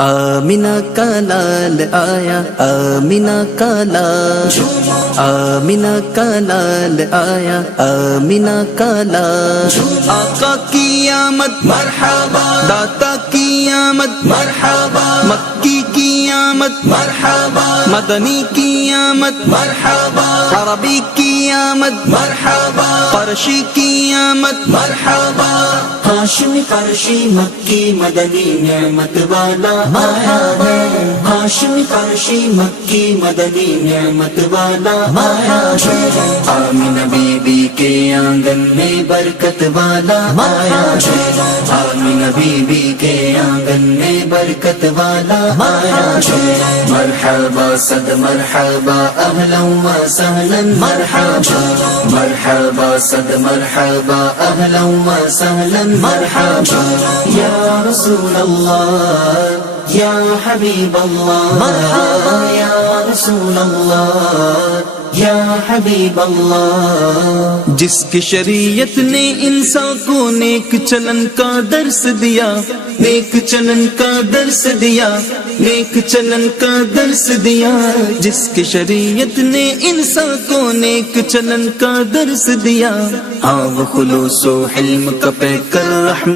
آمینہ کا لال آیا، آمینہ کا لال، آمینہ کا لال آیا، آمینہ کا لال۔ آقا کی آمد مرحبا، داتا کی آمد مرحبا، مکی کی آمد مرحبا، مدنی کی آمد مرحبا، عربی کی آمد مرحبا، قرشی کی آمد مرحبا، ہاشمی قرشی مکی مدنی نعمت والا آیا ہے، ہاشمی قرشی مکی مدنی نعمت والا آیا ہے، آمینہ بی بی کے آنگن میں برکت والا آیا ہے، آمینہ بی بی کے آنگن میں برکت والا آیا ہے، مرحبا صد مرحبا اہلا و سہلا، مرحبا مرحبا صد مرحبا اہلا و سہلا، مرحبا یا رسول اللہ یا حبیب اللہ، مرحبا یا رسول اللہ یا حبیب اللہ۔ جس کی شریعت نے انسان کو نیک چلن کا درس دیا، نیک چلن کا درس دیا، نیک چلن کا درس دیا، جس کی شریعت نے انسان کو نیک چلن کا درس دیا، ہاں وہ خلوص و حلم کا پیکر رحمت